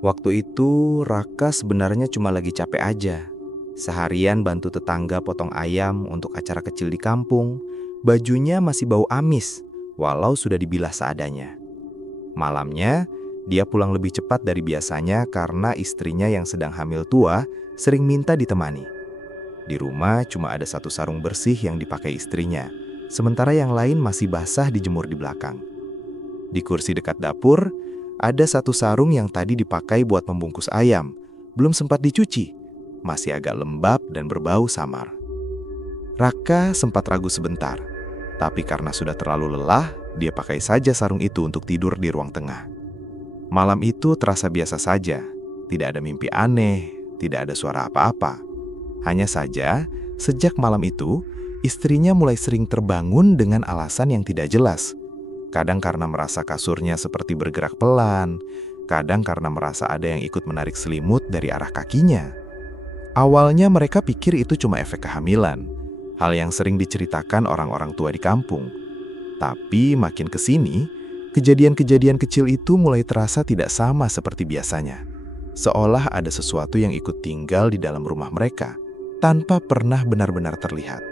Waktu itu Raka sebenarnya cuma lagi capek aja. Seharian bantu tetangga potong ayam untuk acara kecil di kampung. Bajunya masih bau amis, walau sudah dibilas seadanya. Malamnya, dia pulang lebih cepat dari biasanya karena istrinya yang sedang hamil tua sering minta ditemani. Di rumah cuma ada satu sarung bersih yang dipakai istrinya, sementara yang lain masih basah dijemur di belakang. Di kursi dekat dapur, ada satu sarung yang tadi dipakai buat membungkus ayam. Belum sempat dicuci, masih agak lembab dan berbau samar. Raka sempat ragu sebentar, tapi karena sudah terlalu lelah, dia pakai saja sarung itu untuk tidur di ruang tengah. Malam itu terasa biasa saja, tidak ada mimpi aneh, tidak ada suara apa-apa. Hanya saja, sejak malam itu, istrinya mulai sering terbangun dengan alasan yang tidak jelas. Kadang karena merasa kasurnya seperti bergerak pelan, kadang karena merasa ada yang ikut menarik selimut dari arah kakinya. Awalnya mereka pikir itu cuma efek kehamilan, hal yang sering diceritakan orang-orang tua di kampung. Tapi makin ke sini, kejadian-kejadian kecil itu mulai terasa tidak sama seperti biasanya. Seolah ada sesuatu yang ikut tinggal di dalam rumah mereka, tanpa pernah benar-benar terlihat.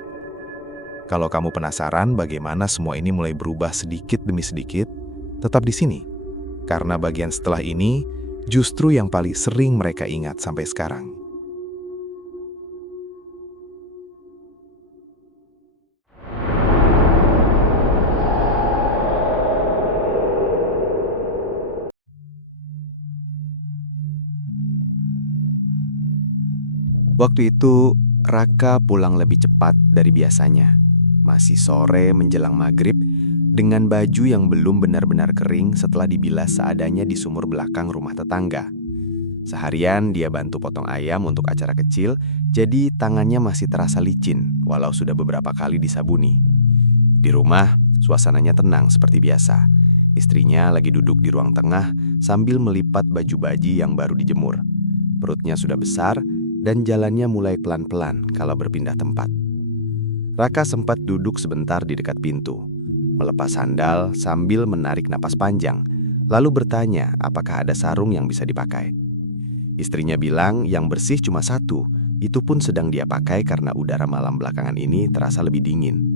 Kalau kamu penasaran bagaimana semua ini mulai berubah sedikit demi sedikit, tetap di sini. Karena bagian setelah ini justru yang paling sering mereka ingat sampai sekarang. Waktu itu, Raka pulang lebih cepat dari biasanya. Masih sore menjelang maghrib, dengan baju yang belum benar-benar kering setelah dibilas seadanya di sumur belakang rumah tetangga. Seharian dia bantu potong ayam untuk acara kecil, jadi tangannya masih terasa licin, walau sudah beberapa kali disabuni. Di rumah, suasananya tenang seperti biasa. Istrinya lagi duduk di ruang tengah sambil melipat baju baji yang baru dijemur. Perutnya sudah besar, dan jalannya mulai pelan-pelan kalau berpindah tempat. Raka sempat duduk sebentar di dekat pintu, melepas sandal sambil menarik napas panjang, lalu bertanya apakah ada sarung yang bisa dipakai. Istrinya bilang yang bersih cuma satu, itu pun sedang dia pakai karena udara malam belakangan ini terasa lebih dingin.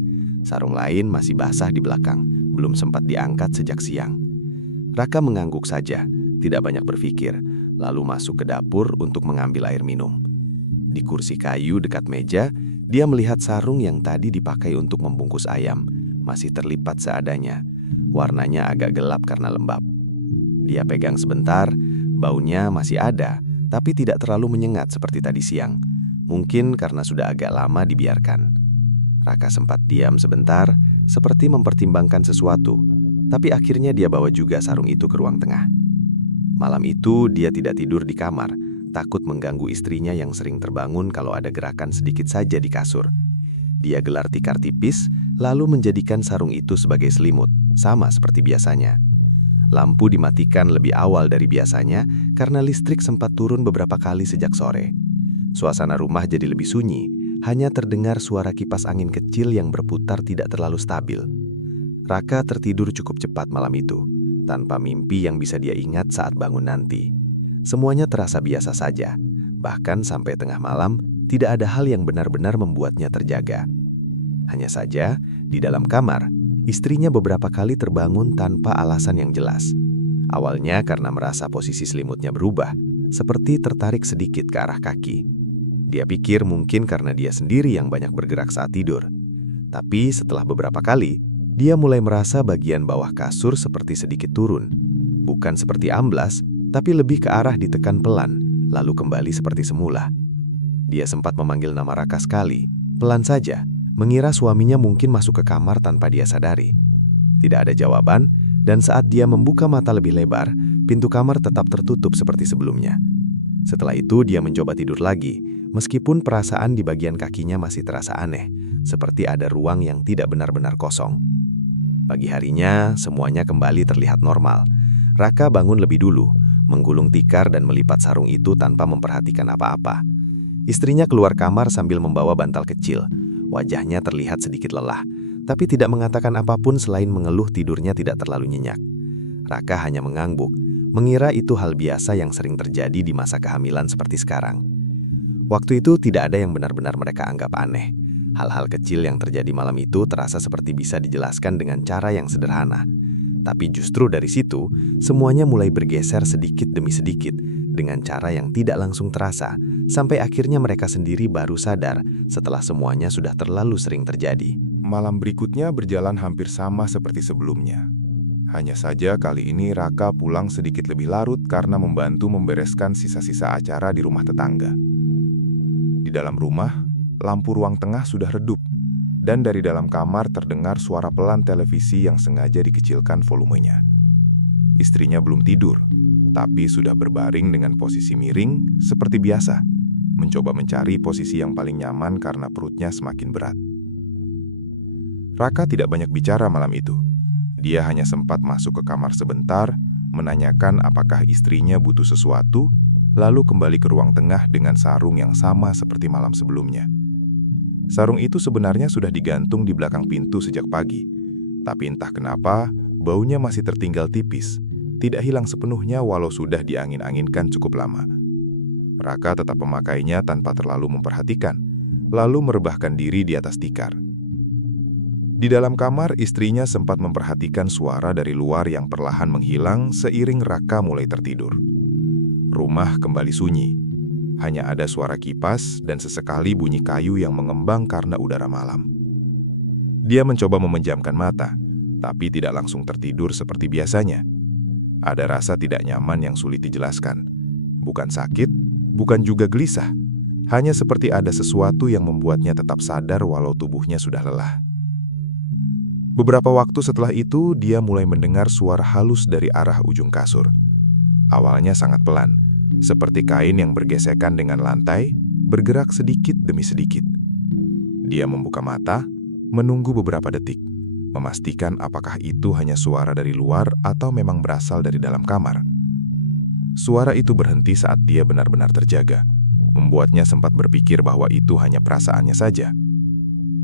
Sarung lain masih basah di belakang, belum sempat diangkat sejak siang. Raka mengangguk saja, tidak banyak berpikir, lalu masuk ke dapur untuk mengambil air minum. Di kursi kayu dekat meja, dia melihat sarung yang tadi dipakai untuk membungkus ayam, masih terlipat seadanya. Warnanya agak gelap karena lembab. Dia pegang sebentar, baunya masih ada, tapi tidak terlalu menyengat seperti tadi siang. Mungkin karena sudah agak lama dibiarkan. Raka sempat diam sebentar, seperti mempertimbangkan sesuatu, tapi akhirnya dia bawa juga sarung itu ke ruang tengah. Malam itu dia tidak tidur di kamar, takut mengganggu istrinya yang sering terbangun kalau ada gerakan sedikit saja di kasur. Dia gelar tikar tipis, lalu menjadikan sarung itu sebagai selimut, sama seperti biasanya. Lampu dimatikan lebih awal dari biasanya karena listrik sempat turun beberapa kali sejak sore. Suasana rumah jadi lebih sunyi, hanya terdengar suara kipas angin kecil yang berputar tidak terlalu stabil. Raka tertidur cukup cepat malam itu, tanpa mimpi yang bisa dia ingat saat bangun nanti. Semuanya terasa biasa saja, bahkan sampai tengah malam tidak ada hal yang benar-benar membuatnya terjaga. Hanya saja, di dalam kamar, istrinya beberapa kali terbangun tanpa alasan yang jelas. Awalnya karena merasa posisi selimutnya berubah, seperti tertarik sedikit ke arah kaki. Dia pikir mungkin karena dia sendiri yang banyak bergerak saat tidur. Tapi setelah beberapa kali, dia mulai merasa bagian bawah kasur seperti sedikit turun. Bukan seperti amblas, tapi lebih ke arah ditekan pelan, lalu kembali seperti semula. Dia sempat memanggil nama Raka sekali, pelan saja, mengira suaminya mungkin masuk ke kamar tanpa dia sadari. Tidak ada jawaban, dan saat dia membuka mata lebih lebar, pintu kamar tetap tertutup seperti sebelumnya. Setelah itu dia mencoba tidur lagi, meskipun perasaan di bagian kakinya masih terasa aneh, seperti ada ruang yang tidak benar-benar kosong. Pagi harinya, semuanya kembali terlihat normal. Raka bangun lebih dulu, menggulung tikar dan melipat sarung itu tanpa memperhatikan apa-apa. Istrinya keluar kamar sambil membawa bantal kecil. Wajahnya terlihat sedikit lelah, tapi tidak mengatakan apapun selain mengeluh tidurnya tidak terlalu nyenyak. Raka hanya mengangguk, mengira itu hal biasa yang sering terjadi di masa kehamilan seperti sekarang. Waktu itu tidak ada yang benar-benar mereka anggap aneh. Hal-hal kecil yang terjadi malam itu terasa seperti bisa dijelaskan dengan cara yang sederhana. Tapi justru dari situ, semuanya mulai bergeser sedikit demi sedikit dengan cara yang tidak langsung terasa, sampai akhirnya mereka sendiri baru sadar setelah semuanya sudah terlalu sering terjadi. Malam berikutnya berjalan hampir sama seperti sebelumnya. Hanya saja kali ini Raka pulang sedikit lebih larut karena membantu membereskan sisa-sisa acara di rumah tetangga. Di dalam rumah, lampu ruang tengah sudah redup, dan dari dalam kamar terdengar suara pelan televisi yang sengaja dikecilkan volumenya. Istrinya belum tidur, tapi sudah berbaring dengan posisi miring seperti biasa, mencoba mencari posisi yang paling nyaman karena perutnya semakin berat. Raka tidak banyak bicara malam itu. Dia hanya sempat masuk ke kamar sebentar, menanyakan apakah istrinya butuh sesuatu, lalu kembali ke ruang tengah dengan sarung yang sama seperti malam sebelumnya. Sarung itu sebenarnya sudah digantung di belakang pintu sejak pagi, tapi entah kenapa baunya masih tertinggal tipis, tidak hilang sepenuhnya walau sudah diangin-anginkan cukup lama. Raka tetap memakainya tanpa terlalu memperhatikan, lalu merebahkan diri di atas tikar. Di dalam kamar, istrinya sempat memperhatikan suara dari luar yang perlahan menghilang seiring Raka mulai tertidur. Rumah kembali sunyi. Hanya ada suara kipas dan sesekali bunyi kayu yang mengembang karena udara malam. Dia mencoba memejamkan mata, tapi tidak langsung tertidur seperti biasanya. Ada rasa tidak nyaman yang sulit dijelaskan. Bukan sakit, bukan juga gelisah. Hanya seperti ada sesuatu yang membuatnya tetap sadar walau tubuhnya sudah lelah. Beberapa waktu setelah itu, dia mulai mendengar suara halus dari arah ujung kasur. Awalnya sangat pelan, seperti kain yang bergesekan dengan lantai, bergerak sedikit demi sedikit. Dia membuka mata, menunggu beberapa detik, memastikan apakah itu hanya suara dari luar atau memang berasal dari dalam kamar. Suara itu berhenti saat dia benar-benar terjaga, membuatnya sempat berpikir bahwa itu hanya perasaannya saja.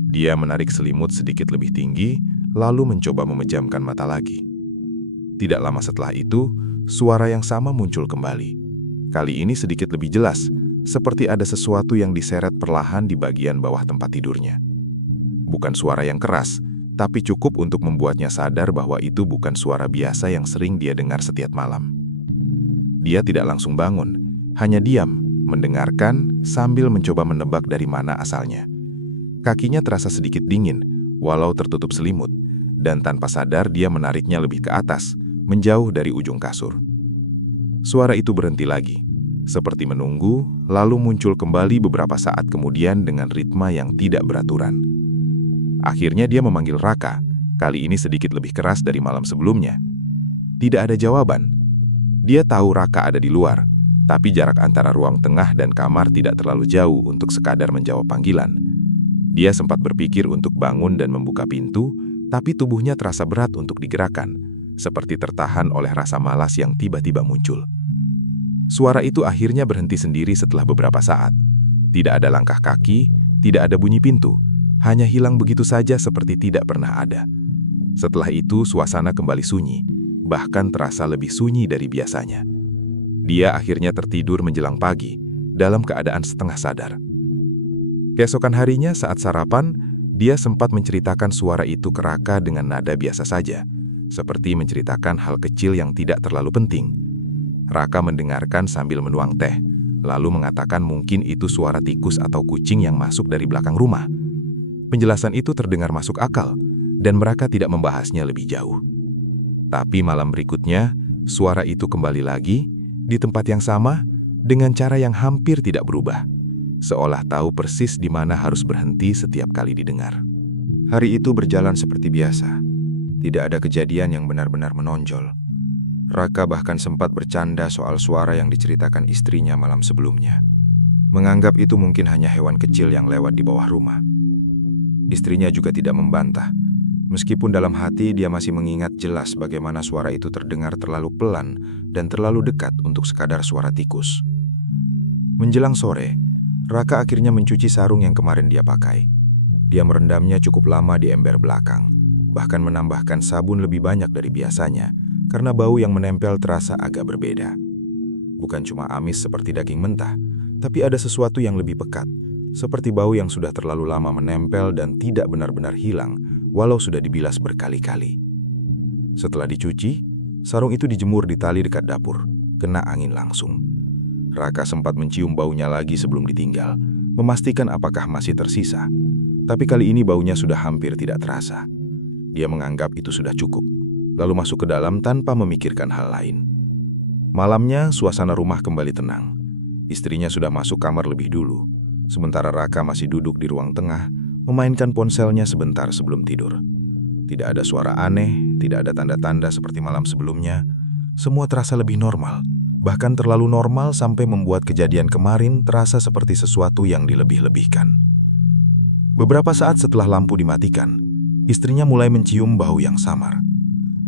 Dia menarik selimut sedikit lebih tinggi, lalu mencoba memejamkan mata lagi. Tidak lama setelah itu, suara yang sama muncul kembali. Kali ini sedikit lebih jelas, seperti ada sesuatu yang diseret perlahan di bagian bawah tempat tidurnya. Bukan suara yang keras, tapi cukup untuk membuatnya sadar bahwa itu bukan suara biasa yang sering dia dengar setiap malam. Dia tidak langsung bangun, hanya diam, mendengarkan sambil mencoba menebak dari mana asalnya. Kakinya terasa sedikit dingin, walau tertutup selimut, dan tanpa sadar dia menariknya lebih ke atas, menjauh dari ujung kasur. Suara itu berhenti lagi, seperti menunggu, lalu muncul kembali beberapa saat kemudian dengan ritme yang tidak beraturan. Akhirnya dia memanggil Raka, kali ini sedikit lebih keras dari malam sebelumnya. Tidak ada jawaban. Dia tahu Raka ada di luar, tapi jarak antara ruang tengah dan kamar tidak terlalu jauh untuk sekadar menjawab panggilan. Dia sempat berpikir untuk bangun dan membuka pintu, tapi tubuhnya terasa berat untuk digerakkan, seperti tertahan oleh rasa malas yang tiba-tiba muncul. Suara itu akhirnya berhenti sendiri setelah beberapa saat. Tidak ada langkah kaki, tidak ada bunyi pintu, hanya hilang begitu saja seperti tidak pernah ada. Setelah itu suasana kembali sunyi, bahkan terasa lebih sunyi dari biasanya. Dia akhirnya tertidur menjelang pagi, dalam keadaan setengah sadar. Keesokan harinya saat sarapan, dia sempat menceritakan suara itu ke Raka dengan nada biasa saja, seperti menceritakan hal kecil yang tidak terlalu penting. Raka mendengarkan sambil menuang teh, lalu mengatakan mungkin itu suara tikus atau kucing yang masuk dari belakang rumah. Penjelasan itu terdengar masuk akal, dan mereka tidak membahasnya lebih jauh. Tapi malam berikutnya, suara itu kembali lagi, di tempat yang sama, dengan cara yang hampir tidak berubah. Seolah tahu persis di mana harus berhenti setiap kali didengar. Hari itu berjalan seperti biasa. Tidak ada kejadian yang benar-benar menonjol. Raka bahkan sempat bercanda soal suara yang diceritakan istrinya malam sebelumnya. Menganggap itu mungkin hanya hewan kecil yang lewat di bawah rumah. Istrinya juga tidak membantah. Meskipun dalam hati dia masih mengingat jelas bagaimana suara itu terdengar terlalu pelan dan terlalu dekat untuk sekadar suara tikus. Menjelang sore, Raka akhirnya mencuci sarung yang kemarin dia pakai. Dia merendamnya cukup lama di ember belakang, bahkan menambahkan sabun lebih banyak dari biasanya, karena bau yang menempel terasa agak berbeda. Bukan cuma amis seperti daging mentah, tapi ada sesuatu yang lebih pekat, seperti bau yang sudah terlalu lama menempel dan tidak benar-benar hilang, walau sudah dibilas berkali-kali. Setelah dicuci, sarung itu dijemur di tali dekat dapur, kena angin langsung. Raka sempat mencium baunya lagi sebelum ditinggal, memastikan apakah masih tersisa. Tapi kali ini baunya sudah hampir tidak terasa. Dia menganggap itu sudah cukup, lalu masuk ke dalam tanpa memikirkan hal lain. Malamnya, suasana rumah kembali tenang. Istrinya sudah masuk kamar lebih dulu, sementara Raka masih duduk di ruang tengah, memainkan ponselnya sebentar sebelum tidur. Tidak ada suara aneh, tidak ada tanda-tanda seperti malam sebelumnya. Semua terasa lebih normal, bahkan terlalu normal sampai membuat kejadian kemarin terasa seperti sesuatu yang dilebih-lebihkan. Beberapa saat setelah lampu dimatikan, istrinya mulai mencium bau yang samar.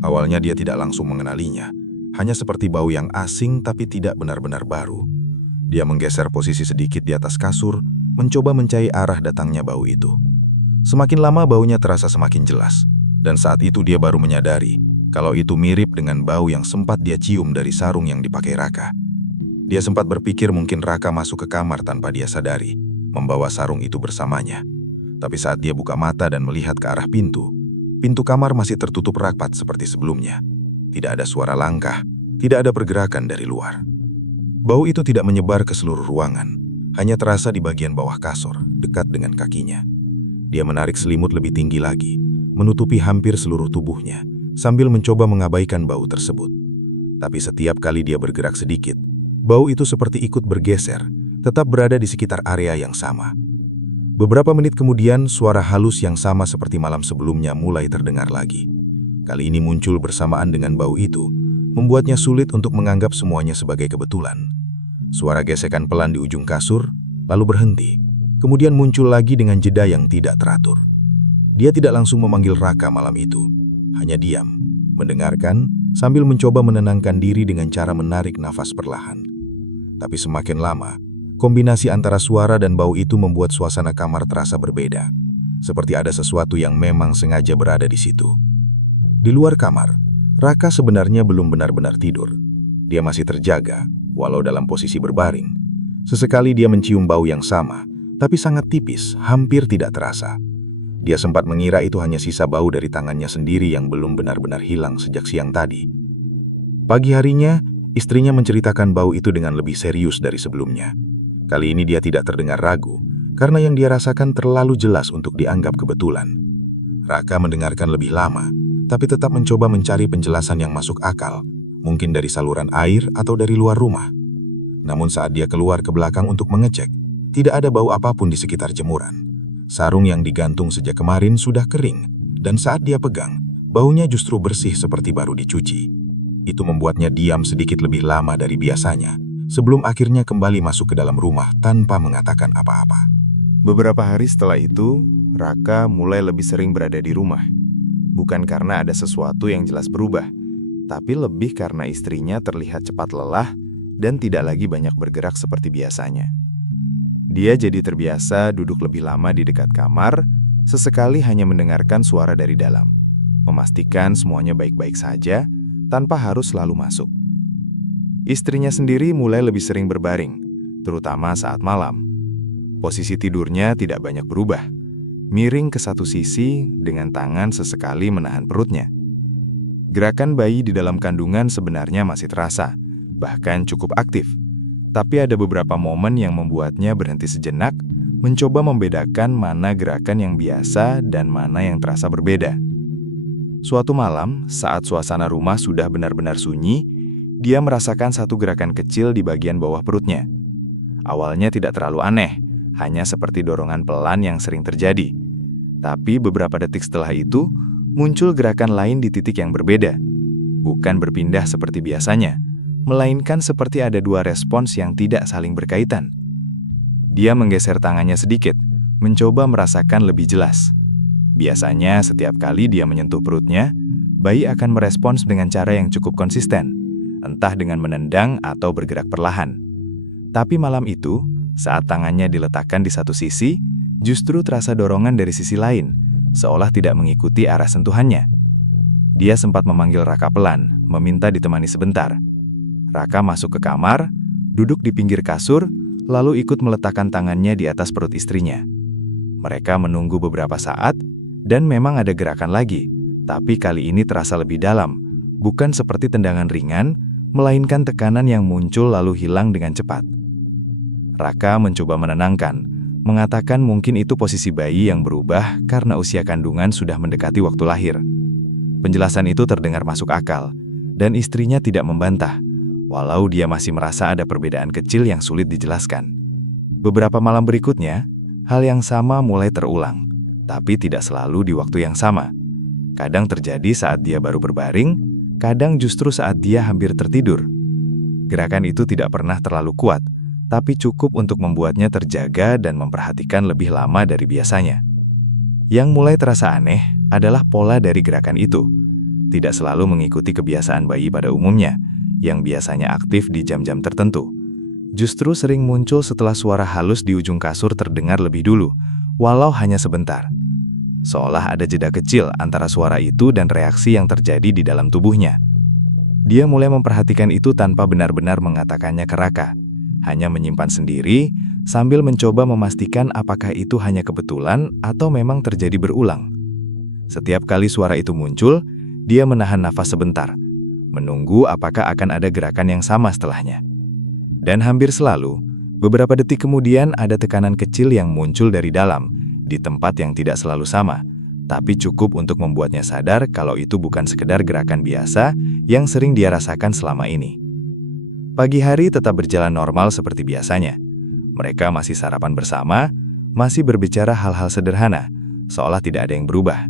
Awalnya dia tidak langsung mengenalinya, hanya seperti bau yang asing tapi tidak benar-benar baru. Dia menggeser posisi sedikit di atas kasur, mencoba mencari arah datangnya bau itu. Semakin lama baunya terasa semakin jelas, dan saat itu dia baru menyadari kalau itu mirip dengan bau yang sempat dia cium dari sarung yang dipakai Raka. Dia sempat berpikir mungkin Raka masuk ke kamar tanpa dia sadari, membawa sarung itu bersamanya. Tapi saat dia buka mata dan melihat ke arah pintu kamar masih tertutup rapat seperti sebelumnya. Tidak ada suara langkah, tidak ada pergerakan dari luar. Bau itu tidak menyebar ke seluruh ruangan, hanya terasa di bagian bawah kasur, dekat dengan kakinya. Dia menarik selimut lebih tinggi lagi, menutupi hampir seluruh tubuhnya, sambil mencoba mengabaikan bau tersebut. Tapi setiap kali dia bergerak sedikit, bau itu seperti ikut bergeser, tetap berada di sekitar area yang sama. Beberapa menit kemudian, suara halus yang sama seperti malam sebelumnya mulai terdengar lagi. Kali ini muncul bersamaan dengan bau itu, membuatnya sulit untuk menganggap semuanya sebagai kebetulan. Suara gesekan pelan di ujung kasur, lalu berhenti, kemudian muncul lagi dengan jeda yang tidak teratur. Dia tidak langsung memanggil Raka malam itu, hanya diam, mendengarkan, sambil mencoba menenangkan diri dengan cara menarik nafas perlahan. Tapi semakin lama, kombinasi antara suara dan bau itu membuat suasana kamar terasa berbeda, seperti ada sesuatu yang memang sengaja berada di situ. Di luar kamar, Raka sebenarnya belum benar-benar tidur. Dia masih terjaga, walau dalam posisi berbaring. Sesekali dia mencium bau yang sama, tapi sangat tipis, hampir tidak terasa. Dia sempat mengira itu hanya sisa bau dari tangannya sendiri yang belum benar-benar hilang sejak siang tadi. Pagi harinya, istrinya menceritakan bau itu dengan lebih serius dari sebelumnya. Kali ini dia tidak terdengar ragu, karena yang dia rasakan terlalu jelas untuk dianggap kebetulan. Raka mendengarkan lebih lama, tapi tetap mencoba mencari penjelasan yang masuk akal, mungkin dari saluran air atau dari luar rumah. Namun saat dia keluar ke belakang untuk mengecek, tidak ada bau apapun di sekitar jemuran. Sarung yang digantung sejak kemarin sudah kering, dan saat dia pegang, baunya justru bersih seperti baru dicuci. Itu membuatnya diam sedikit lebih lama dari biasanya, sebelum akhirnya kembali masuk ke dalam rumah tanpa mengatakan apa-apa. Beberapa hari setelah itu, Raka mulai lebih sering berada di rumah. Bukan karena ada sesuatu yang jelas berubah, tapi lebih karena istrinya terlihat cepat lelah dan tidak lagi banyak bergerak seperti biasanya. Dia jadi terbiasa duduk lebih lama di dekat kamar, sesekali hanya mendengarkan suara dari dalam, memastikan semuanya baik-baik saja tanpa harus selalu masuk. Istrinya sendiri mulai lebih sering berbaring, terutama saat malam. Posisi tidurnya tidak banyak berubah, miring ke satu sisi dengan tangan sesekali menahan perutnya. Gerakan bayi di dalam kandungan sebenarnya masih terasa, bahkan cukup aktif. Tapi ada beberapa momen yang membuatnya berhenti sejenak, mencoba membedakan mana gerakan yang biasa dan mana yang terasa berbeda. Suatu malam, saat suasana rumah sudah benar-benar sunyi, dia merasakan satu gerakan kecil di bagian bawah perutnya. Awalnya tidak terlalu aneh, hanya seperti dorongan pelan yang sering terjadi. Tapi beberapa detik setelah itu, muncul gerakan lain di titik yang berbeda. Bukan berpindah seperti biasanya, melainkan seperti ada dua respons yang tidak saling berkaitan. Dia menggeser tangannya sedikit, mencoba merasakan lebih jelas. Biasanya setiap kali dia menyentuh perutnya, bayi akan merespons dengan cara yang cukup konsisten, entah dengan menendang atau bergerak perlahan. Tapi malam itu, saat tangannya diletakkan di satu sisi, justru terasa dorongan dari sisi lain, seolah tidak mengikuti arah sentuhannya. Dia sempat memanggil Raka pelan, meminta ditemani sebentar. Raka masuk ke kamar, duduk di pinggir kasur, lalu ikut meletakkan tangannya di atas perut istrinya. Mereka menunggu beberapa saat, dan memang ada gerakan lagi, tapi kali ini terasa lebih dalam, bukan seperti tendangan ringan, melainkan tekanan yang muncul lalu hilang dengan cepat. Raka mencoba menenangkan, mengatakan mungkin itu posisi bayi yang berubah karena usia kandungan sudah mendekati waktu lahir. Penjelasan itu terdengar masuk akal, dan istrinya tidak membantah, walau dia masih merasa ada perbedaan kecil yang sulit dijelaskan. Beberapa malam berikutnya, hal yang sama mulai terulang, tapi tidak selalu di waktu yang sama. Kadang terjadi saat dia baru berbaring, kadang justru saat dia hampir tertidur. Gerakan itu tidak pernah terlalu kuat, tapi cukup untuk membuatnya terjaga dan memperhatikan lebih lama dari biasanya. Yang mulai terasa aneh adalah pola dari gerakan itu. Tidak selalu mengikuti kebiasaan bayi pada umumnya, yang biasanya aktif di jam-jam tertentu. Justru sering muncul setelah suara halus di ujung kasur terdengar lebih dulu, walau hanya sebentar. Seolah ada jeda kecil antara suara itu dan reaksi yang terjadi di dalam tubuhnya. Dia mulai memperhatikan itu tanpa benar-benar mengatakannya ke Raka, hanya menyimpan sendiri sambil mencoba memastikan apakah itu hanya kebetulan atau memang terjadi berulang. Setiap kali suara itu muncul, dia menahan nafas sebentar, menunggu apakah akan ada gerakan yang sama setelahnya. Dan hampir selalu, beberapa detik kemudian ada tekanan kecil yang muncul dari dalam, di tempat yang tidak selalu sama, tapi cukup untuk membuatnya sadar kalau itu bukan sekedar gerakan biasa yang sering dia rasakan selama ini. Pagi hari tetap berjalan normal seperti biasanya. Mereka masih sarapan bersama, masih berbicara hal-hal sederhana, seolah tidak ada yang berubah.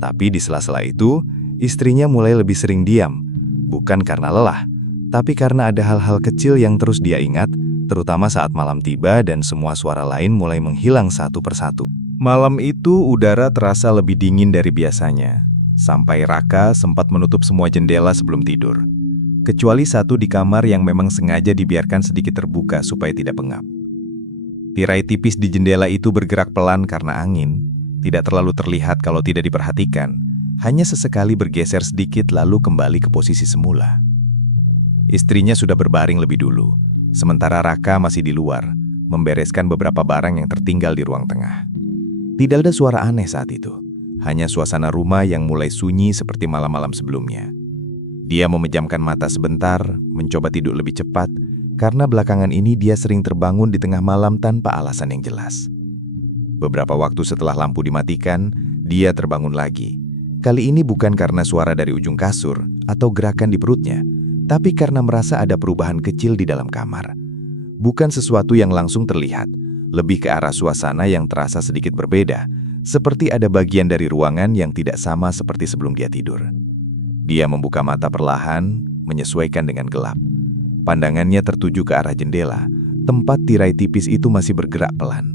Tapi di sela-sela itu, istrinya mulai lebih sering diam, bukan karena lelah, tapi karena ada hal-hal kecil yang terus dia ingat, terutama saat malam tiba dan semua suara lain mulai menghilang satu persatu. Malam itu udara terasa lebih dingin dari biasanya, sampai Raka sempat menutup semua jendela sebelum tidur. Kecuali satu di kamar yang memang sengaja dibiarkan sedikit terbuka supaya tidak pengap. Tirai tipis di jendela itu bergerak pelan karena angin, tidak terlalu terlihat kalau tidak diperhatikan, hanya sesekali bergeser sedikit lalu kembali ke posisi semula. Istrinya sudah berbaring lebih dulu, sementara Raka masih di luar, membereskan beberapa barang yang tertinggal di ruang tengah. Tidak ada suara aneh saat itu, hanya suasana rumah yang mulai sunyi seperti malam-malam sebelumnya. Dia memejamkan mata sebentar, mencoba tidur lebih cepat, karena belakangan ini dia sering terbangun di tengah malam tanpa alasan yang jelas. Beberapa waktu setelah lampu dimatikan, dia terbangun lagi. Kali ini bukan karena suara dari ujung kasur atau gerakan di perutnya, tapi karena merasa ada perubahan kecil di dalam kamar. Bukan sesuatu yang langsung terlihat, lebih ke arah suasana yang terasa sedikit berbeda, seperti ada bagian dari ruangan yang tidak sama seperti sebelum dia tidur. Dia membuka mata perlahan, menyesuaikan dengan gelap. Pandangannya tertuju ke arah jendela, tempat tirai tipis itu masih bergerak pelan.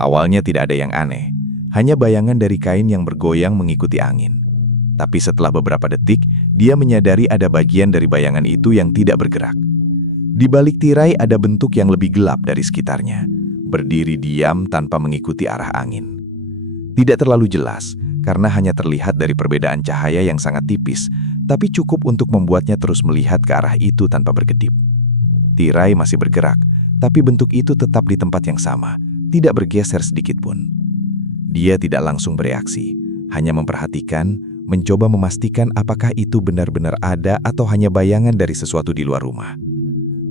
Awalnya tidak ada yang aneh, hanya bayangan dari kain yang bergoyang mengikuti angin. Tapi setelah beberapa detik, dia menyadari ada bagian dari bayangan itu yang tidak bergerak. Di balik tirai ada bentuk yang lebih gelap dari sekitarnya, berdiri diam tanpa mengikuti arah angin. Tidak terlalu jelas, karena hanya terlihat dari perbedaan cahaya yang sangat tipis, tapi cukup untuk membuatnya terus melihat ke arah itu tanpa berkedip. Tirai masih bergerak, tapi bentuk itu tetap di tempat yang sama, tidak bergeser sedikit pun. Dia tidak langsung bereaksi, hanya memperhatikan, mencoba memastikan apakah itu benar-benar ada atau hanya bayangan dari sesuatu di luar rumah.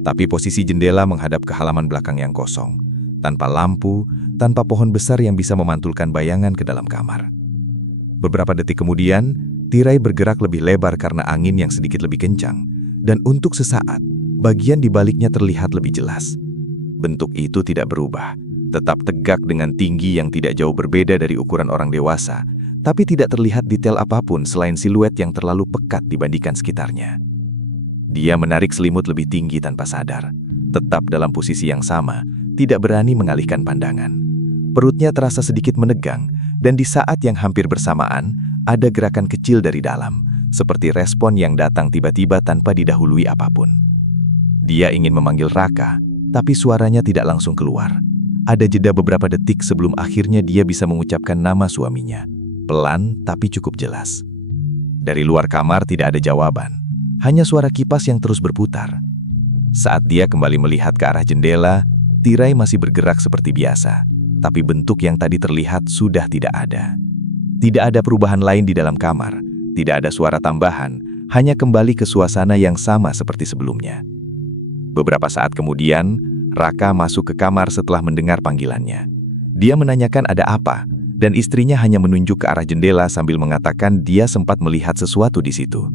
Tapi posisi jendela menghadap ke halaman belakang yang kosong, tanpa lampu, tanpa pohon besar yang bisa memantulkan bayangan ke dalam kamar. Beberapa detik kemudian, tirai bergerak lebih lebar karena angin yang sedikit lebih kencang, dan untuk sesaat, bagian di baliknya terlihat lebih jelas. Bentuk itu tidak berubah, tetap tegak dengan tinggi yang tidak jauh berbeda dari ukuran orang dewasa, tapi tidak terlihat detail apapun selain siluet yang terlalu pekat dibandingkan sekitarnya. Dia menarik selimut lebih tinggi tanpa sadar, tetap dalam posisi yang sama, tidak berani mengalihkan pandangan. Perutnya terasa sedikit menegang, dan di saat yang hampir bersamaan, ada gerakan kecil dari dalam, seperti respon yang datang tiba-tiba tanpa didahului apapun. Dia ingin memanggil Raka, tapi suaranya tidak langsung keluar. Ada jeda beberapa detik sebelum akhirnya dia bisa mengucapkan nama suaminya, pelan tapi cukup jelas. Dari luar kamar tidak ada jawaban, hanya suara kipas yang terus berputar. Saat dia kembali melihat ke arah jendela, tirai masih bergerak seperti biasa, tapi bentuk yang tadi terlihat sudah tidak ada. Tidak ada perubahan lain di dalam kamar, tidak ada suara tambahan, hanya kembali ke suasana yang sama seperti sebelumnya. Beberapa saat kemudian, Raka masuk ke kamar setelah mendengar panggilannya. Dia menanyakan ada apa, dan istrinya hanya menunjuk ke arah jendela sambil mengatakan dia sempat melihat sesuatu di situ.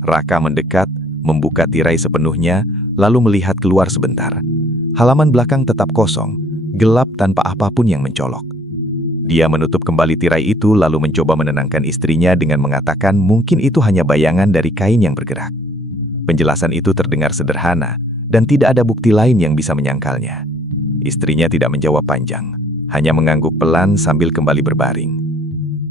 Raka mendekat, membuka tirai sepenuhnya, lalu melihat keluar sebentar. Halaman belakang tetap kosong, gelap tanpa apapun yang mencolok. Dia menutup kembali tirai itu lalu mencoba menenangkan istrinya dengan mengatakan mungkin itu hanya bayangan dari kain yang bergerak. Penjelasan itu terdengar sederhana, dan tidak ada bukti lain yang bisa menyangkalnya. Istrinya tidak menjawab panjang, hanya mengangguk pelan sambil kembali berbaring.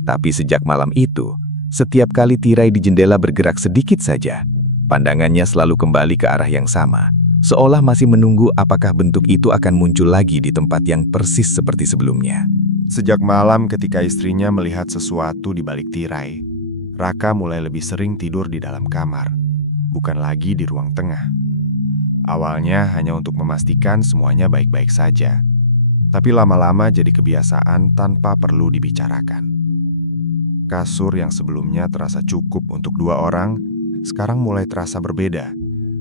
Tapi sejak malam itu, setiap kali tirai di jendela bergerak sedikit saja, pandangannya selalu kembali ke arah yang sama, seolah masih menunggu apakah bentuk itu akan muncul lagi di tempat yang persis seperti sebelumnya. Sejak malam ketika istrinya melihat sesuatu di balik tirai, Raka mulai lebih sering tidur di dalam kamar, bukan lagi di ruang tengah. Awalnya hanya untuk memastikan semuanya baik-baik saja, tapi lama-lama jadi kebiasaan tanpa perlu dibicarakan. Kasur yang sebelumnya terasa cukup untuk 2 orang, sekarang mulai terasa berbeda,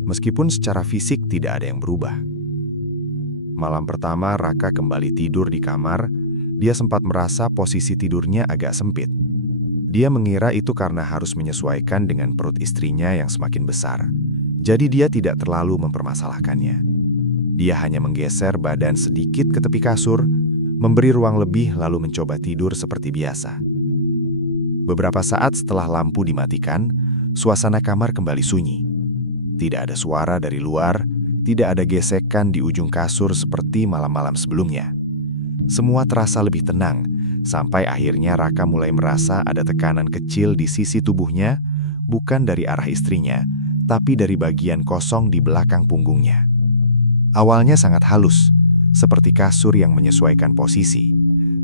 meskipun secara fisik tidak ada yang berubah. Malam pertama Raka kembali tidur di kamar, dia sempat merasa posisi tidurnya agak sempit. Dia mengira itu karena harus menyesuaikan dengan perut istrinya yang semakin besar. Jadi dia tidak terlalu mempermasalahkannya. Dia hanya menggeser badan sedikit ke tepi kasur, memberi ruang lebih lalu mencoba tidur seperti biasa. Beberapa saat setelah lampu dimatikan, suasana kamar kembali sunyi. Tidak ada suara dari luar, tidak ada gesekan di ujung kasur seperti malam-malam sebelumnya. Semua terasa lebih tenang, sampai akhirnya Raka mulai merasa ada tekanan kecil di sisi tubuhnya, bukan dari arah istrinya, tapi dari bagian kosong di belakang punggungnya. Awalnya sangat halus, seperti kasur yang menyesuaikan posisi.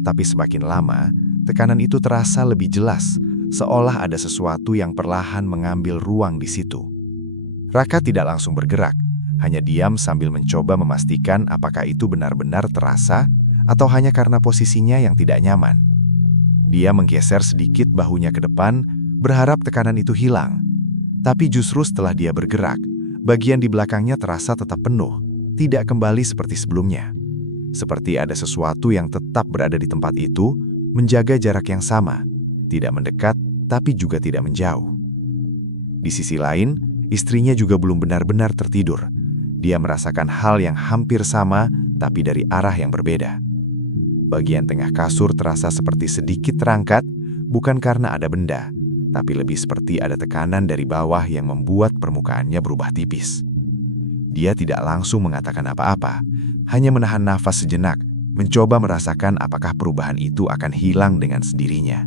Tapi semakin lama, tekanan itu terasa lebih jelas, seolah ada sesuatu yang perlahan mengambil ruang di situ. Raka tidak langsung bergerak, hanya diam sambil mencoba memastikan apakah itu benar-benar terasa atau hanya karena posisinya yang tidak nyaman. Dia menggeser sedikit bahunya ke depan, berharap tekanan itu hilang. Tapi justru setelah dia bergerak, bagian di belakangnya terasa tetap penuh, tidak kembali seperti sebelumnya. Seperti ada sesuatu yang tetap berada di tempat itu, menjaga jarak yang sama, tidak mendekat, tapi juga tidak menjauh. Di sisi lain, istrinya juga belum benar-benar tertidur. Dia merasakan hal yang hampir sama, tapi dari arah yang berbeda. Bagian tengah kasur terasa seperti sedikit terangkat, bukan karena ada benda, tapi lebih seperti ada tekanan dari bawah yang membuat permukaannya berubah tipis. Dia tidak langsung mengatakan apa-apa, hanya menahan nafas sejenak, mencoba merasakan apakah perubahan itu akan hilang dengan sendirinya.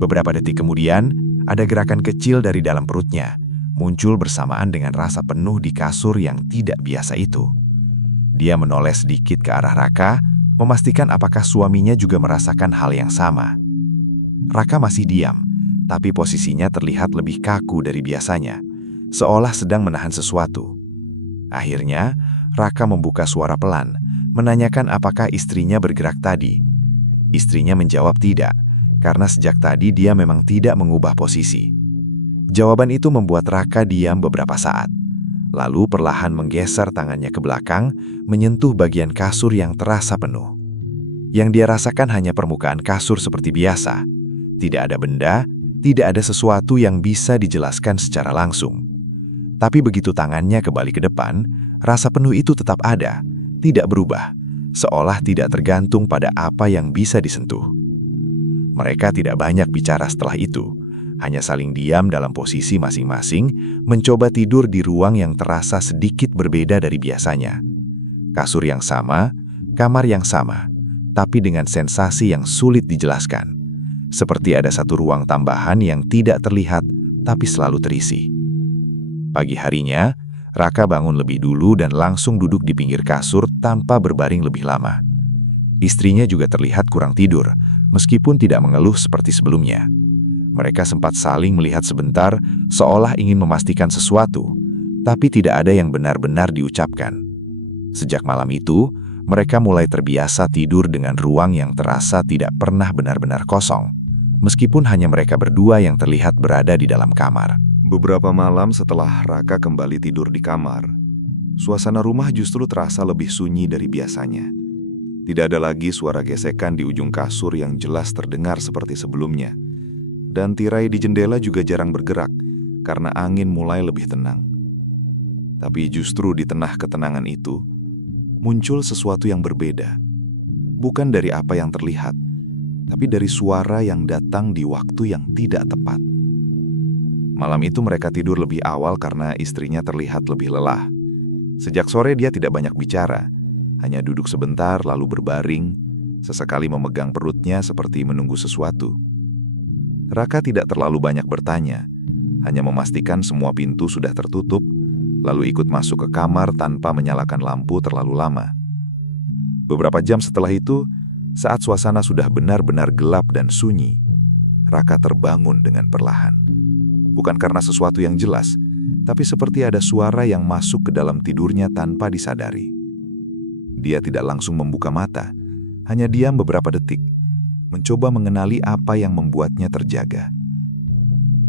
Beberapa detik kemudian, ada gerakan kecil dari dalam perutnya, muncul bersamaan dengan rasa penuh di kasur yang tidak biasa itu. Dia menoleh sedikit ke arah Raka, memastikan apakah suaminya juga merasakan hal yang sama. Raka masih diam, tapi posisinya terlihat lebih kaku dari biasanya, seolah sedang menahan sesuatu. Akhirnya, Raka membuka suara pelan, menanyakan apakah istrinya bergerak tadi. Istrinya menjawab tidak, karena sejak tadi dia memang tidak mengubah posisi. Jawaban itu membuat Raka diam beberapa saat, lalu perlahan menggeser tangannya ke belakang, menyentuh bagian kasur yang terasa penuh. Yang dia rasakan hanya permukaan kasur seperti biasa. Tidak ada benda, tidak ada sesuatu yang bisa dijelaskan secara langsung. Tapi begitu tangannya kembali ke depan, rasa penuh itu tetap ada, tidak berubah, seolah tidak tergantung pada apa yang bisa disentuh. Mereka tidak banyak bicara setelah itu, hanya saling diam dalam posisi masing-masing, mencoba tidur di ruang yang terasa sedikit berbeda dari biasanya. Kasur yang sama, kamar yang sama, tapi dengan sensasi yang sulit dijelaskan. Seperti ada satu ruang tambahan yang tidak terlihat, tapi selalu terisi. Pagi harinya, Raka bangun lebih dulu dan langsung duduk di pinggir kasur tanpa berbaring lebih lama. Istrinya juga terlihat kurang tidur, meskipun tidak mengeluh seperti sebelumnya. Mereka sempat saling melihat sebentar, seolah ingin memastikan sesuatu, tapi tidak ada yang benar-benar diucapkan. Sejak malam itu, mereka mulai terbiasa tidur dengan ruang yang terasa tidak pernah benar-benar kosong, meskipun hanya mereka berdua yang terlihat berada di dalam kamar. Beberapa malam setelah Raka kembali tidur di kamar, suasana rumah justru terasa lebih sunyi dari biasanya. Tidak ada lagi suara gesekan di ujung kasur yang jelas terdengar seperti sebelumnya. Dan tirai di jendela juga jarang bergerak karena angin mulai lebih tenang. Tapi justru di tengah ketenangan itu, muncul sesuatu yang berbeda. Bukan dari apa yang terlihat, tapi dari suara yang datang di waktu yang tidak tepat. Malam itu mereka tidur lebih awal karena istrinya terlihat lebih lelah. Sejak sore dia tidak banyak bicara, hanya duduk sebentar lalu berbaring, sesekali memegang perutnya seperti menunggu sesuatu. Raka tidak terlalu banyak bertanya, hanya memastikan semua pintu sudah tertutup, lalu ikut masuk ke kamar tanpa menyalakan lampu terlalu lama. Beberapa jam setelah itu, saat suasana sudah benar-benar gelap dan sunyi, Raka terbangun dengan perlahan. Bukan karena sesuatu yang jelas, tapi seperti ada suara yang masuk ke dalam tidurnya tanpa disadari. Dia tidak langsung membuka mata, hanya diam beberapa detik, mencoba mengenali apa yang membuatnya terjaga.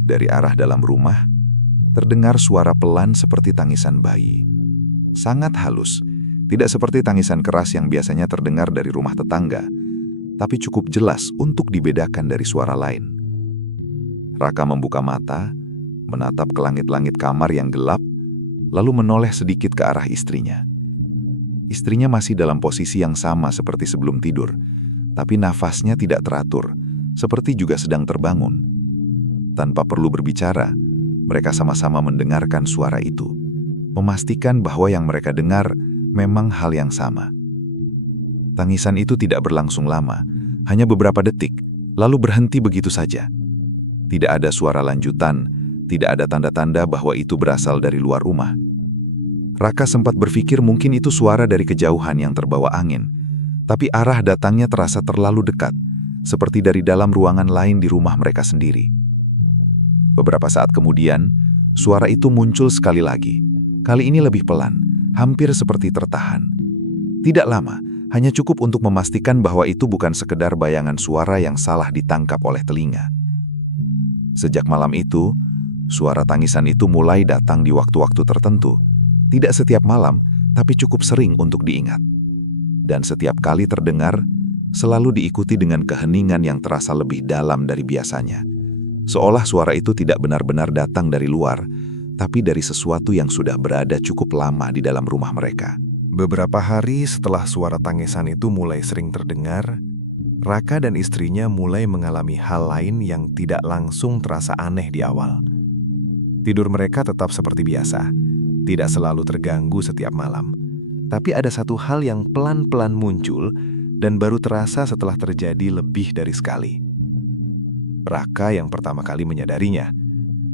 Dari arah dalam rumah, terdengar suara pelan seperti tangisan bayi. Sangat halus, tidak seperti tangisan keras yang biasanya terdengar dari rumah tetangga, tapi cukup jelas untuk dibedakan dari suara lain. Raka membuka mata, menatap ke langit-langit kamar yang gelap, lalu menoleh sedikit ke arah istrinya. Istrinya masih dalam posisi yang sama seperti sebelum tidur, tapi nafasnya tidak teratur, seperti juga sedang terbangun. Tanpa perlu berbicara, mereka sama-sama mendengarkan suara itu, memastikan bahwa yang mereka dengar memang hal yang sama. Tangisan itu tidak berlangsung lama, hanya beberapa detik, lalu berhenti begitu saja. Tidak ada suara lanjutan, tidak ada tanda-tanda bahwa itu berasal dari luar rumah. Raka sempat berpikir mungkin itu suara dari kejauhan yang terbawa angin, tapi arah datangnya terasa terlalu dekat, seperti dari dalam ruangan lain di rumah mereka sendiri. Beberapa saat kemudian, suara itu muncul sekali lagi. Kali ini lebih pelan, hampir seperti tertahan. Tidak lama, hanya cukup untuk memastikan bahwa itu bukan sekedar bayangan suara yang salah ditangkap oleh telinga. Sejak malam itu, suara tangisan itu mulai datang di waktu-waktu tertentu. Tidak setiap malam, tapi cukup sering untuk diingat. Dan setiap kali terdengar, selalu diikuti dengan keheningan yang terasa lebih dalam dari biasanya. Seolah suara itu tidak benar-benar datang dari luar, tapi dari sesuatu yang sudah berada cukup lama di dalam rumah mereka. Beberapa hari setelah suara tangisan itu mulai sering terdengar, Raka dan istrinya mulai mengalami hal lain yang tidak langsung terasa aneh di awal. Tidur mereka tetap seperti biasa, tidak selalu terganggu setiap malam. Tapi ada satu hal yang pelan-pelan muncul dan baru terasa setelah terjadi lebih dari sekali. Raka yang pertama kali menyadarinya,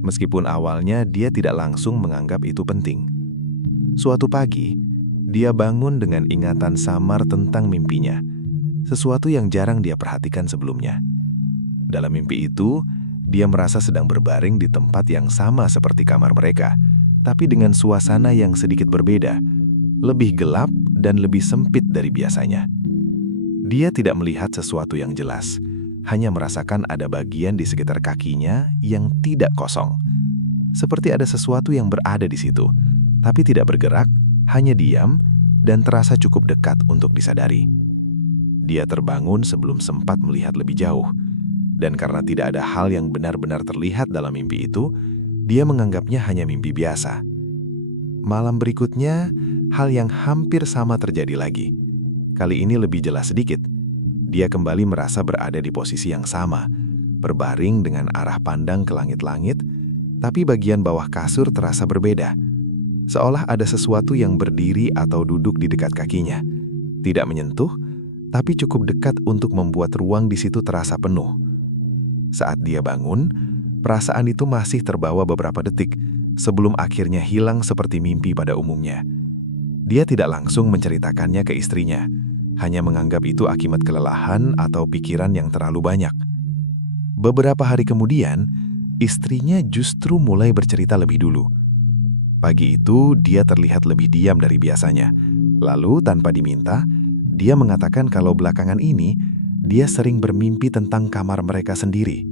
meskipun awalnya dia tidak langsung menganggap itu penting. Suatu pagi, dia bangun dengan ingatan samar tentang mimpinya, sesuatu yang jarang dia perhatikan sebelumnya. Dalam mimpi itu, dia merasa sedang berbaring di tempat yang sama seperti kamar mereka, tapi dengan suasana yang sedikit berbeda, lebih gelap dan lebih sempit dari biasanya. Dia tidak melihat sesuatu yang jelas, hanya merasakan ada bagian di sekitar kakinya yang tidak kosong. Seperti ada sesuatu yang berada di situ, tapi tidak bergerak, hanya diam dan terasa cukup dekat untuk disadari. Dia terbangun sebelum sempat melihat lebih jauh, dan karena tidak ada hal yang benar-benar terlihat dalam mimpi itu, dia menganggapnya hanya mimpi biasa. Malam berikutnya, hal yang hampir sama terjadi lagi. Kali ini lebih jelas sedikit. Dia kembali merasa berada di posisi yang sama, berbaring dengan arah pandang ke langit-langit, tapi bagian bawah kasur terasa berbeda. Seolah ada sesuatu yang berdiri atau duduk di dekat kakinya. Tidak menyentuh, tapi cukup dekat untuk membuat ruang di situ terasa penuh. Saat dia bangun, perasaan itu masih terbawa beberapa detik, sebelum akhirnya hilang seperti mimpi pada umumnya. Dia tidak langsung menceritakannya ke istrinya, hanya menganggap itu akibat kelelahan atau pikiran yang terlalu banyak. Beberapa hari kemudian, istrinya justru mulai bercerita lebih dulu. Pagi itu, dia terlihat lebih diam dari biasanya. Lalu, tanpa diminta, dia mengatakan kalau belakangan ini, dia sering bermimpi tentang kamar mereka sendiri.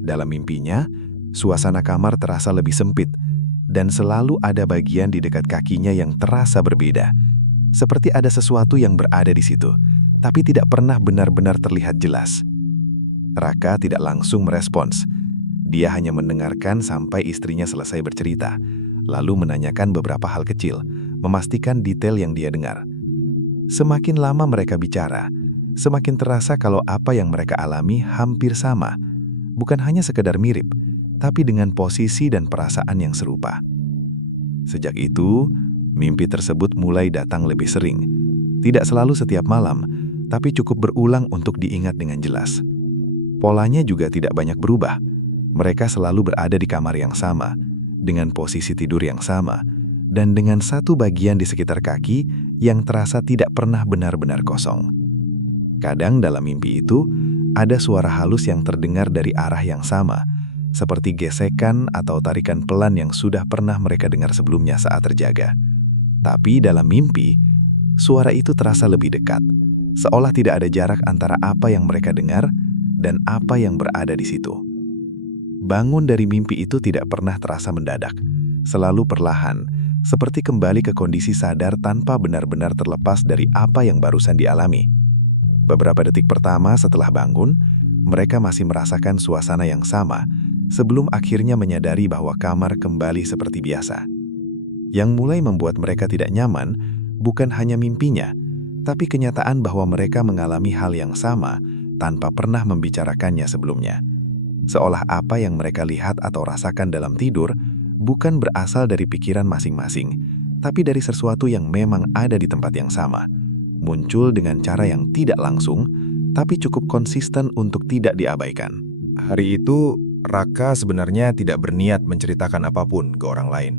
Dalam mimpinya, suasana kamar terasa lebih sempit, dan selalu ada bagian di dekat kakinya yang terasa berbeda. Seperti ada sesuatu yang berada di situ, tapi tidak pernah benar-benar terlihat jelas. Raka tidak langsung merespons. Dia hanya mendengarkan sampai istrinya selesai bercerita, lalu menanyakan beberapa hal kecil, memastikan detail yang dia dengar. Semakin lama mereka bicara, semakin terasa kalau apa yang mereka alami hampir sama. Bukan hanya sekedar mirip, tapi dengan posisi dan perasaan yang serupa. Sejak itu, mimpi tersebut mulai datang lebih sering. Tidak selalu setiap malam, tapi cukup berulang untuk diingat dengan jelas. Polanya juga tidak banyak berubah. Mereka selalu berada di kamar yang sama, dengan posisi tidur yang sama, dan dengan satu bagian di sekitar kaki yang terasa tidak pernah benar-benar kosong. Kadang dalam mimpi itu, ada suara halus yang terdengar dari arah yang sama, seperti gesekan atau tarikan pelan yang sudah pernah mereka dengar sebelumnya saat terjaga. Tapi dalam mimpi, suara itu terasa lebih dekat, seolah tidak ada jarak antara apa yang mereka dengar dan apa yang berada di situ. Bangun dari mimpi itu tidak pernah terasa mendadak, selalu perlahan, seperti kembali ke kondisi sadar tanpa benar-benar terlepas dari apa yang barusan dialami. Beberapa detik pertama setelah bangun, mereka masih merasakan suasana yang sama, sebelum akhirnya menyadari bahwa kamar kembali seperti biasa. Yang mulai membuat mereka tidak nyaman, bukan hanya mimpinya, tapi kenyataan bahwa mereka mengalami hal yang sama tanpa pernah membicarakannya sebelumnya. Seolah apa yang mereka lihat atau rasakan dalam tidur bukan berasal dari pikiran masing-masing, tapi dari sesuatu yang memang ada di tempat yang sama, muncul dengan cara yang tidak langsung, tapi cukup konsisten untuk tidak diabaikan. Hari itu, Raka sebenarnya tidak berniat menceritakan apapun ke orang lain.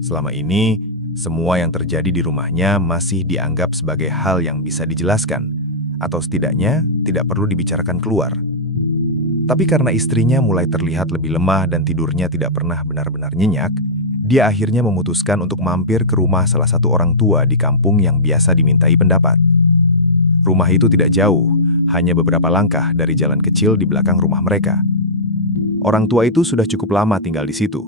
Selama ini, semua yang terjadi di rumahnya masih dianggap sebagai hal yang bisa dijelaskan, atau setidaknya tidak perlu dibicarakan keluar. Tapi karena istrinya mulai terlihat lebih lemah dan tidurnya tidak pernah benar-benar nyenyak, dia akhirnya memutuskan untuk mampir ke rumah salah satu orang tua di kampung yang biasa dimintai pendapat. Rumah itu tidak jauh, hanya beberapa langkah dari jalan kecil di belakang rumah mereka. Orang tua itu sudah cukup lama tinggal di situ.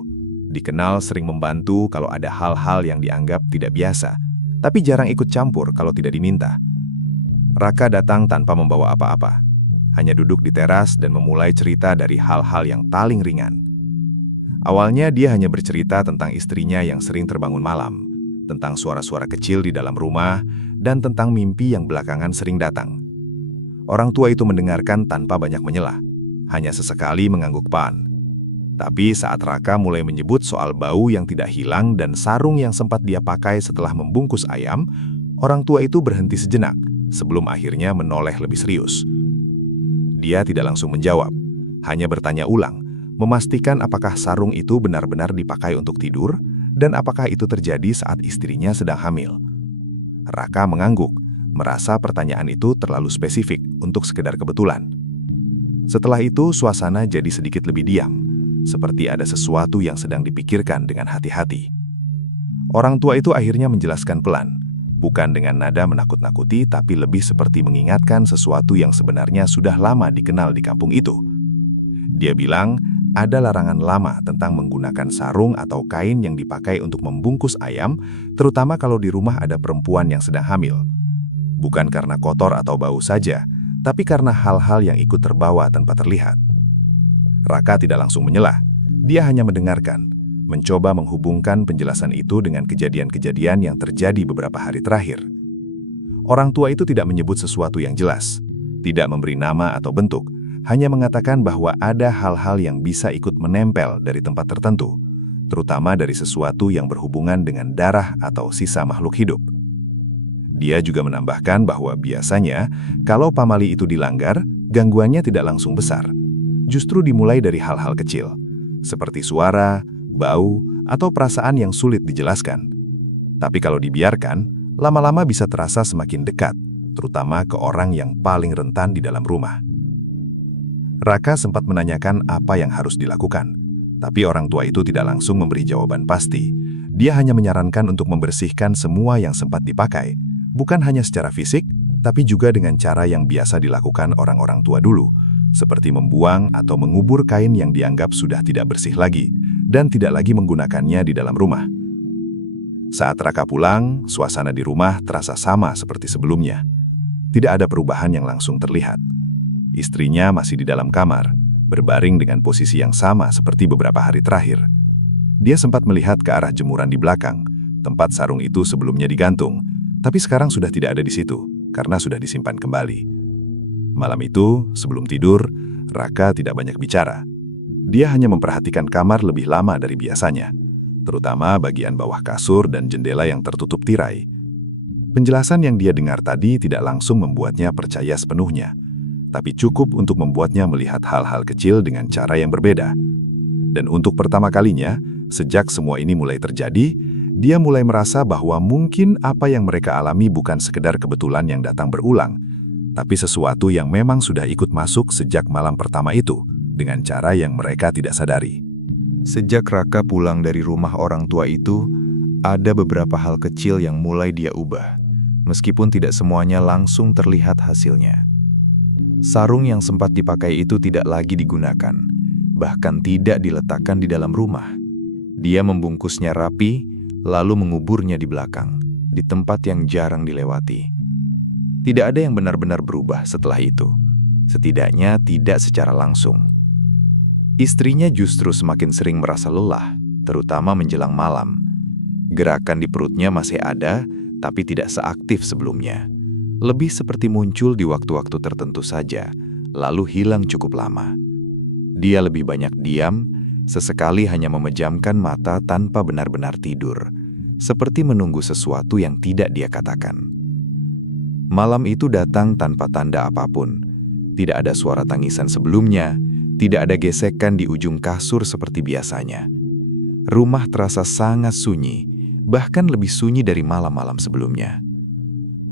Dikenal sering membantu kalau ada hal-hal yang dianggap tidak biasa, tapi jarang ikut campur kalau tidak diminta. Raka datang tanpa membawa apa-apa, hanya duduk di teras dan memulai cerita dari hal-hal yang paling ringan. Awalnya dia hanya bercerita tentang istrinya yang sering terbangun malam, tentang suara-suara kecil di dalam rumah, dan tentang mimpi yang belakangan sering datang. Orang tua itu mendengarkan tanpa banyak menyelah, hanya sesekali mengangguk-an. Tapi saat Raka mulai menyebut soal bau yang tidak hilang dan sarung yang sempat dia pakai setelah membungkus ayam, orang tua itu berhenti sejenak sebelum akhirnya menoleh lebih serius. Dia tidak langsung menjawab, hanya bertanya ulang, memastikan apakah sarung itu benar-benar dipakai untuk tidur dan apakah itu terjadi saat istrinya sedang hamil. Raka mengangguk, merasa pertanyaan itu terlalu spesifik untuk sekedar kebetulan. Setelah itu, suasana jadi sedikit lebih diam, seperti ada sesuatu yang sedang dipikirkan dengan hati-hati. Orang tua itu akhirnya menjelaskan pelan, bukan dengan nada menakut-nakuti, tapi lebih seperti mengingatkan sesuatu yang sebenarnya sudah lama dikenal di kampung itu. Dia bilang, ada larangan lama tentang menggunakan sarung atau kain yang dipakai untuk membungkus ayam, terutama kalau di rumah ada perempuan yang sedang hamil. Bukan karena kotor atau bau saja, tapi karena hal-hal yang ikut terbawa tanpa terlihat. Raka tidak langsung menyelah, dia hanya mendengarkan, mencoba menghubungkan penjelasan itu dengan kejadian-kejadian yang terjadi beberapa hari terakhir. Orang tua itu tidak menyebut sesuatu yang jelas, tidak memberi nama atau bentuk, hanya mengatakan bahwa ada hal-hal yang bisa ikut menempel dari tempat tertentu, terutama dari sesuatu yang berhubungan dengan darah atau sisa makhluk hidup. Dia juga menambahkan bahwa biasanya, kalau pamali itu dilanggar, gangguannya tidak langsung besar. Justru dimulai dari hal-hal kecil, seperti suara, bau, atau perasaan yang sulit dijelaskan. Tapi kalau dibiarkan, lama-lama bisa terasa semakin dekat, terutama ke orang yang paling rentan di dalam rumah. Raka sempat menanyakan apa yang harus dilakukan, tapi orang tua itu tidak langsung memberi jawaban pasti. Dia hanya menyarankan untuk membersihkan semua yang sempat dipakai, bukan hanya secara fisik, tapi juga dengan cara yang biasa dilakukan orang-orang tua dulu, seperti membuang atau mengubur kain yang dianggap sudah tidak bersih lagi, dan tidak lagi menggunakannya di dalam rumah. Saat Raka pulang, suasana di rumah terasa sama seperti sebelumnya. Tidak ada perubahan yang langsung terlihat. Istrinya masih di dalam kamar, berbaring dengan posisi yang sama seperti beberapa hari terakhir. Dia sempat melihat ke arah jemuran di belakang, tempat sarung itu sebelumnya digantung, tapi sekarang sudah tidak ada di situ, karena sudah disimpan kembali. Malam itu, sebelum tidur, Raka tidak banyak bicara. Dia hanya memperhatikan kamar lebih lama dari biasanya, terutama bagian bawah kasur dan jendela yang tertutup tirai. Penjelasan yang dia dengar tadi tidak langsung membuatnya percaya sepenuhnya, tapi cukup untuk membuatnya melihat hal-hal kecil dengan cara yang berbeda. Dan untuk pertama kalinya, sejak semua ini mulai terjadi, dia mulai merasa bahwa mungkin apa yang mereka alami bukan sekedar kebetulan yang datang berulang, tapi sesuatu yang memang sudah ikut masuk sejak malam pertama itu, dengan cara yang mereka tidak sadari. Sejak Raka pulang dari rumah orang tua itu, ada beberapa hal kecil yang mulai dia ubah, meskipun tidak semuanya langsung terlihat hasilnya. Sarung yang sempat dipakai itu tidak lagi digunakan, bahkan tidak diletakkan di dalam rumah. Dia membungkusnya rapi, lalu menguburnya di belakang, di tempat yang jarang dilewati. Tidak ada yang benar-benar berubah setelah itu, setidaknya tidak secara langsung. Istrinya justru semakin sering merasa lelah, terutama menjelang malam. Gerakan di perutnya masih ada, tapi tidak seaktif sebelumnya. Lebih seperti muncul di waktu-waktu tertentu saja, lalu hilang cukup lama. Dia lebih banyak diam, sesekali hanya memejamkan mata tanpa benar-benar tidur, seperti menunggu sesuatu yang tidak dia katakan. Malam itu datang tanpa tanda apapun. Tidak ada suara tangisan sebelumnya, tidak ada gesekan di ujung kasur seperti biasanya. Rumah terasa sangat sunyi, bahkan lebih sunyi dari malam-malam sebelumnya.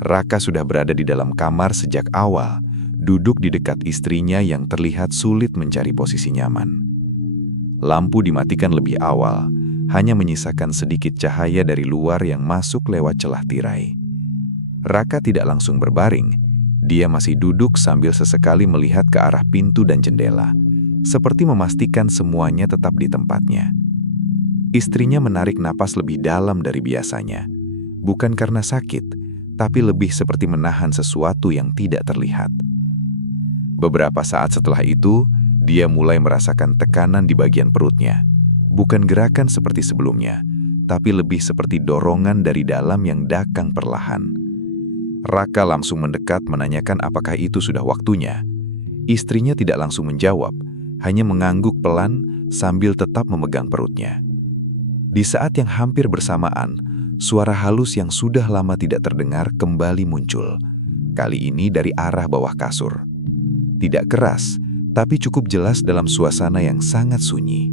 Raka sudah berada di dalam kamar sejak awal, duduk di dekat istrinya yang terlihat sulit mencari posisi nyaman. Lampu dimatikan lebih awal, hanya menyisakan sedikit cahaya dari luar yang masuk lewat celah tirai. Raka tidak langsung berbaring, dia masih duduk sambil sesekali melihat ke arah pintu dan jendela, seperti memastikan semuanya tetap di tempatnya. Istrinya menarik napas lebih dalam dari biasanya, bukan karena sakit, tapi lebih seperti menahan sesuatu yang tidak terlihat. Beberapa saat setelah itu, dia mulai merasakan tekanan di bagian perutnya. Bukan gerakan seperti sebelumnya, tapi lebih seperti dorongan dari dalam yang datang perlahan. Raka langsung mendekat menanyakan apakah itu sudah waktunya. Istrinya tidak langsung menjawab, hanya mengangguk pelan sambil tetap memegang perutnya. Di saat yang hampir bersamaan, suara halus yang sudah lama tidak terdengar kembali muncul. Kali ini dari arah bawah kasur. Tidak keras, tapi cukup jelas dalam suasana yang sangat sunyi.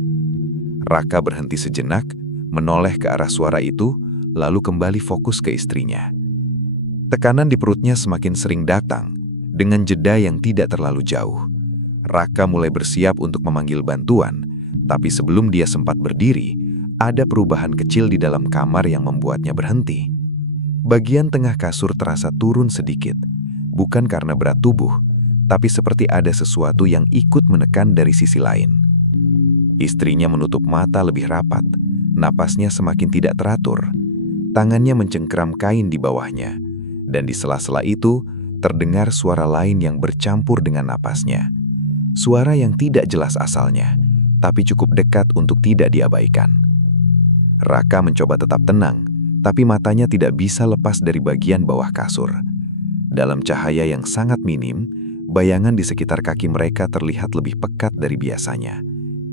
Raka berhenti sejenak, menoleh ke arah suara itu, lalu kembali fokus ke istrinya. Tekanan di perutnya semakin sering datang, dengan jeda yang tidak terlalu jauh. Raka mulai bersiap untuk memanggil bantuan, tapi sebelum dia sempat berdiri, ada perubahan kecil di dalam kamar yang membuatnya berhenti. Bagian tengah kasur terasa turun sedikit, bukan karena berat tubuh, tapi seperti ada sesuatu yang ikut menekan dari sisi lain. Istrinya menutup mata lebih rapat, napasnya semakin tidak teratur. Tangannya mencengkeram kain di bawahnya, dan di sela-sela itu terdengar suara lain yang bercampur dengan napasnya. Suara yang tidak jelas asalnya, tapi cukup dekat untuk tidak diabaikan. Raka mencoba tetap tenang, tapi matanya tidak bisa lepas dari bagian bawah kasur. Dalam cahaya yang sangat minim, bayangan di sekitar kaki mereka terlihat lebih pekat dari biasanya.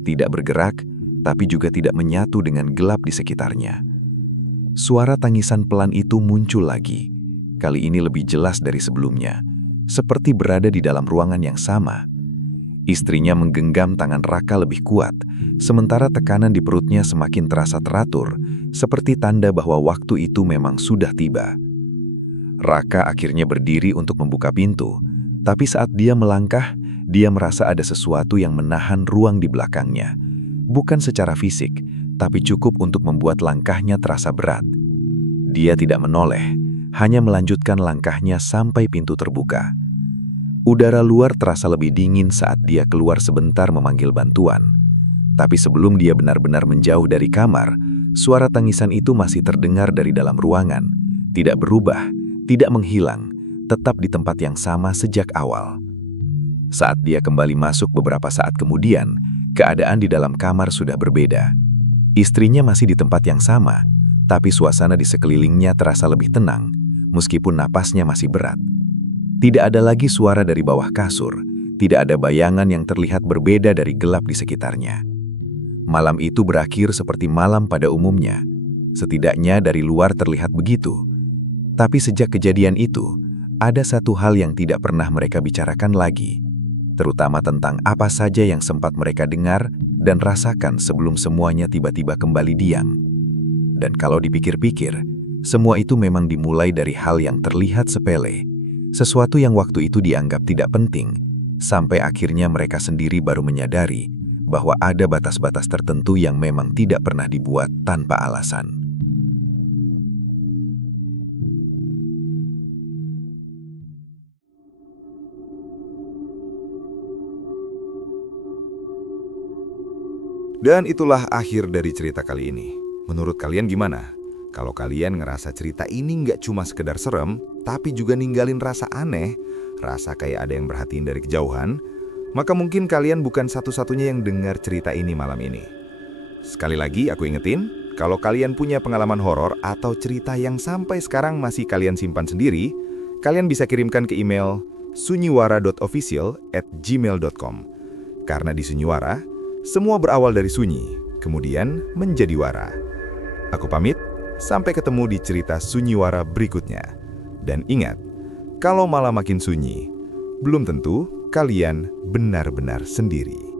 Tidak bergerak, tapi juga tidak menyatu dengan gelap di sekitarnya. Suara tangisan pelan itu muncul lagi. Kali ini lebih jelas dari sebelumnya, seperti berada di dalam ruangan yang sama. Istrinya menggenggam tangan Raka lebih kuat, sementara tekanan di perutnya semakin terasa teratur, seperti tanda bahwa waktu itu memang sudah tiba. Raka akhirnya berdiri untuk membuka pintu, tapi saat dia melangkah, Dia merasa ada sesuatu yang menahan ruang di belakangnya. Bukan secara fisik, tapi cukup untuk membuat langkahnya terasa berat. Dia tidak menoleh, hanya melanjutkan langkahnya sampai pintu terbuka. Udara luar terasa lebih dingin saat dia keluar sebentar memanggil bantuan. Tapi sebelum dia benar-benar menjauh dari kamar, suara tangisan itu masih terdengar dari dalam ruangan. Tidak berubah, tidak menghilang, tetap di tempat yang sama sejak awal. Saat dia kembali masuk beberapa saat kemudian, keadaan di dalam kamar sudah berbeda. Istrinya masih di tempat yang sama, tapi suasana di sekelilingnya terasa lebih tenang, meskipun napasnya masih berat. Tidak ada lagi suara dari bawah kasur, tidak ada bayangan yang terlihat berbeda dari gelap di sekitarnya. Malam itu berakhir seperti malam pada umumnya. Setidaknya dari luar terlihat begitu. Tapi sejak kejadian itu, ada satu hal yang tidak pernah mereka bicarakan lagi, terutama tentang apa saja yang sempat mereka dengar dan rasakan sebelum semuanya tiba-tiba kembali diam. Dan kalau dipikir-pikir, semua itu memang dimulai dari hal yang terlihat sepele, sesuatu yang waktu itu dianggap tidak penting, sampai akhirnya mereka sendiri baru menyadari bahwa ada batas-batas tertentu yang memang tidak pernah dibuat tanpa alasan. Dan itulah akhir dari cerita kali ini. Menurut kalian gimana? Kalau kalian ngerasa cerita ini nggak cuma sekedar serem, tapi juga ninggalin rasa aneh, rasa kayak ada yang merhatiin dari kejauhan, maka mungkin kalian bukan satu-satunya yang dengar cerita ini malam ini. Sekali lagi aku ingetin, kalau kalian punya pengalaman horor atau cerita yang sampai sekarang masih kalian simpan sendiri, kalian bisa kirimkan ke email sunyiwara.official@gmail.com. Karena di Sunyiwara, semua berawal dari sunyi, kemudian menjadi wara. Aku pamit, sampai ketemu di cerita Sunyiwara berikutnya. Dan ingat, kalau malam makin sunyi, belum tentu kalian benar-benar sendiri.